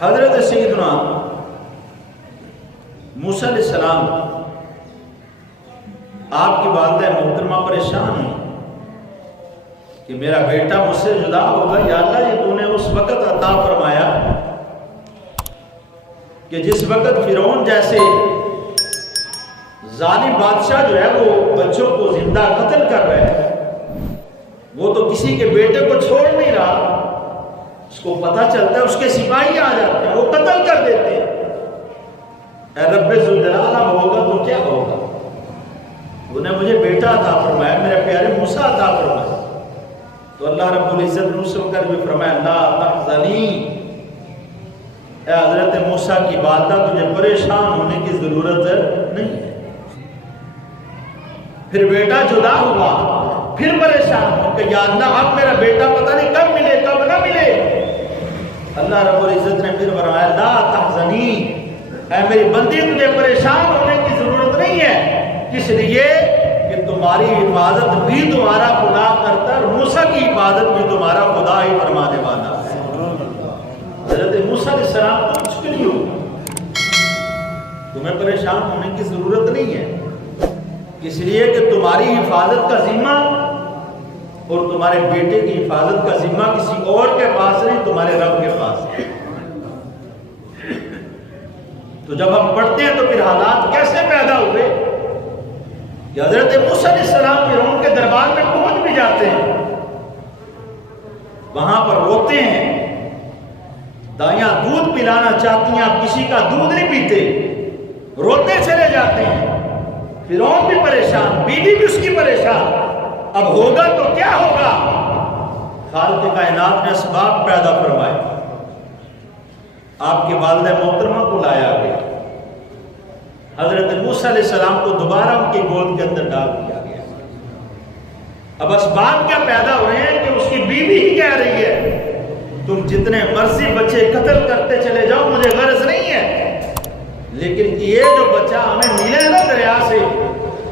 حضرت سیدنا موسیٰ علیہ السلام آپ کی والدہ محترمہ پریشان ہوئی کہ میرا بیٹا مجھ سے جدا ہوگا، یا اللہ یہ تو نے اس وقت عطا فرمایا کہ جس وقت فرعون جیسے ظالم بادشاہ جو ہے وہ بچوں کو زندہ قتل کر رہا ہے، وہ تو کسی کے بیٹے کو چھوڑ نہیں رہا، اس کو پتہ چلتا ہے اس کے سپاہی آ جاتے ہیں، وہ قتل کر دیتے ہیں۔ اے رب ذوالجلال اب ہوگا تو کیا ہوگا؟ انہیں مجھے بیٹا عطا فرمایا، میرے پیارے موسیٰ عطا فرمایا۔ تو اللہ رب العزت نے سن کر بھی فرمایا لا تحزنی، اے حضرت موسیٰ کی والدہ تجھے پریشان ہونے کی ضرورت نہیں ہے۔ پھر بیٹا جدا ہوا، پھر پریشان ہو کہ یا اللہ اب میرا بیٹا پتہ نہیں کب ملے کب نہ ملے۔ اللہ رب العزت نے پھر فرمایا لا تحزنی، اے میری بندی تجھے پریشان ہونے کی ضرورت نہیں ہے، اس لیے کہ تمہاری حفاظت بھی تمہارا خدا کرتا ہے، اور موسیٰ کی حفاظت بھی تمہارا خدا ہی فرمانے والا ہے۔ حضرت موسیٰ علیہ السلام کو کچھ نہیں ہوگا، تمہیں پریشان ہونے کی ضرورت نہیں ہے، اس لیے کہ تمہاری حفاظت کا ذمہ اور تمہارے بیٹے کی حفاظت کا ذمہ کسی اور کے پاس نہیں، تمہارے رب کے پاس ہے۔ تو جب ہم پڑھتے ہیں تو پھر حالات کیسے پیدا ہوئے کہ حضرت موسیٰ علیہ السلام فرعون کے دربار میں پہنچ بھی جاتے ہیں، وہاں پر روتے ہیں، دائیاں دودھ پلانا چاہتی ہیں، آپ کسی کا دودھ نہیں پیتے، روتے چلے جاتے ہیں، فرعون بھی پریشان، بیوی بھی اس کی پریشان، اب ہوگا تو کیا ہوگا؟ خالق کائنات نے اسباب پیدا فرمائے، آپ کے والدہ محترمہ کو لایا گیا، حضرت موسیٰ علیہ السلام کو دوبارہ ان کی گود کے اندر ڈال دیا گیا۔ اب اسباب کیا پیدا ہو رہے ہیں کہ اس کی بیوی ہی کہہ رہی ہے تم جتنے مرضی بچے قتل کرتے چلے جاؤ، مجھے غرض نہیں ہے، لیکن یہ جو بچہ ہمیں ملے نا دریا سے،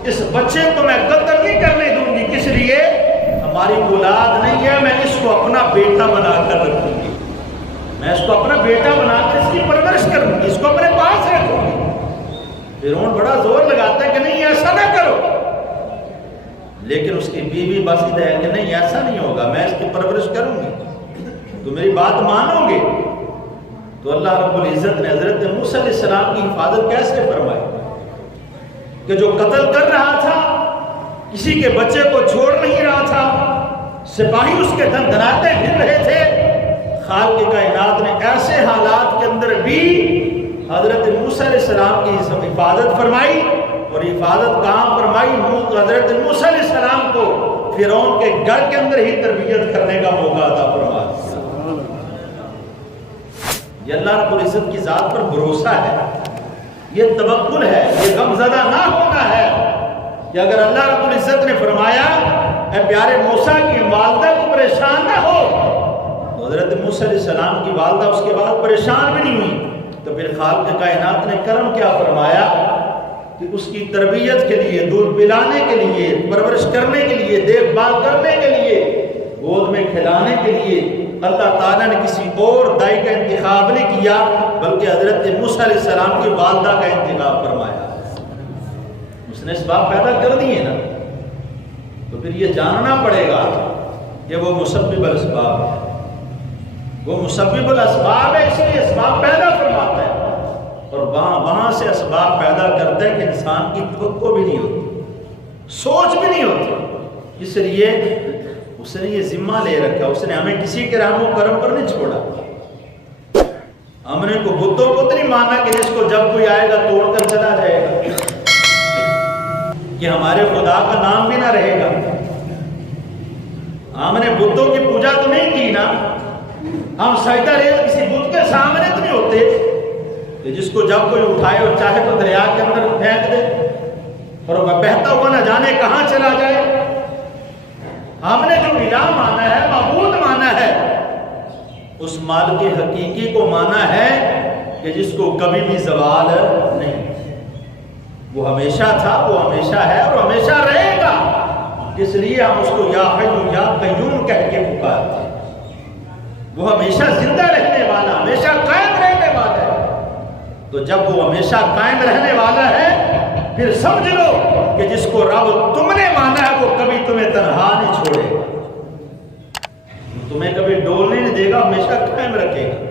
اس بچے کو میں قتل نہیں کرنے دوں گی، کس لیے ہماری اولاد نہیں ہے، میں اس کو اپنا بیٹا بنا کر رکھوں گی، میں اس کو اپنا بیٹا بنا کر اس کی پرورش کروں گی، اس کو اپنے پاس رکھوں گی۔ فرعون بڑا زور لگاتا ہے کہ نہیں ایسا نہ کرو، لیکن اس کی بیوی بس ادھر ہے کہ نہیں ایسا نہیں ہوگا، میں اس کی پرورش کروں گی، تو میری بات مانو گے۔ تو اللہ رب العزت نے حضرت موسیٰ علیہ السلام کی حفاظت کیسے فرمائی کہ جو قتل کر رہا تھا، کسی کے بچے کو چھوڑ نہیں رہا تھا، سپاہی اس کے دھن دھناتے پھر رہے تھے، خالق کائنات نے ایسے حالات کے اندر بھی حضرت موسیٰ علیہ السلام کی حفاظت فرمائی، اور حفاظت کہاں فرمائی؟ حضرت موسیٰ علیہ السلام کو فرعون کے گھر کے اندر ہی تربیت کرنے کا موقع عطا فرما دیا۔ یہ اللہ رب العزت کی ذات پر بھروسہ ہے، یہ توکل ہے، یہ غمزدہ نہ ہونا ہے کہ اگر اللہ رب العزت نے فرمایا اے پیارے موسیٰ کی والدہ کو پریشان نہ ہو، تو حضرت موسیٰ علیہ السلام کی والدہ اس کے بعد پریشان بھی نہیں ہوئی، تو پھر خالق کائنات نے کرم کیا فرمایا کہ اس کی تربیت کے لیے، دودھ پلانے کے لیے، پرورش کرنے کے لیے، دیکھ بھال کرنے کے لیے، گود میں کھلانے کے لیے اللہ تعالیٰ نے کسی اور دائی کا انتخاب نہیں کیا، بلکہ حضرت موسیٰ علیہ السلام کی والدہ کا انتخاب فرمایا۔ اس نے اسباب پیدا کر دیے نا، تو پھر یہ جاننا پڑے گا کہ وہ مسبب الاسباب ہے، وہ مسبب الاسباب ہے، اس لیے اسباب پیدا فرماتا ہے، اور وہاں سے اسباب پیدا کرتا ہے کہ انسان کی توقع بھی نہیں ہوتی، سوچ بھی نہیں ہوتی، اس لیے اس نے یہ ذمہ لے رکھا، اس نے ہمیں کسی کے رحم و کرم پر نہیں چھوڑا، ہم نے کو بتوں کو نہیں مانا کہ جس کو جب کوئی آئے گا توڑ کر چلا جائے گا، کہ ہمارے خدا کا نام بھی نہ رہے گا، ہم نے بتوں کی پوجا تو نہیں کی نا، ہم سجدہ ریز کسی بت کے سامنے تو نہیں ہوتے کہ جس کو جب کوئی اٹھائے اور چاہے تو دریا کے اندر پھینک دے اور وہ بہتا ہوا نہ جانے کہاں چلا جائے۔ ہم نے جو الہ مانا ہے، معبود مانا ہے، اس مالک حقیقی کو مانا ہے کہ جس کو کبھی بھی زوال نہیں، وہ ہمیشہ تھا، وہ ہمیشہ ہے اور ہمیشہ رہے گا، اس لیے ہم اس کو یا حی یا قیوم کہہ کے پکارتے ہیں۔ وہ ہمیشہ زندہ رہنے والا، ہمیشہ قائم رہنے جب وہ ہمیشہ قائم رہنے والا ہے پھر سمجھ لو کہ جس کو رب تم نے مانا ہے وہ کبھی تمہیں تنہا نہیں چھوڑے گا، تمہیں کبھی ڈولنے نہیں دے گا، ہمیشہ قائم رکھے گا۔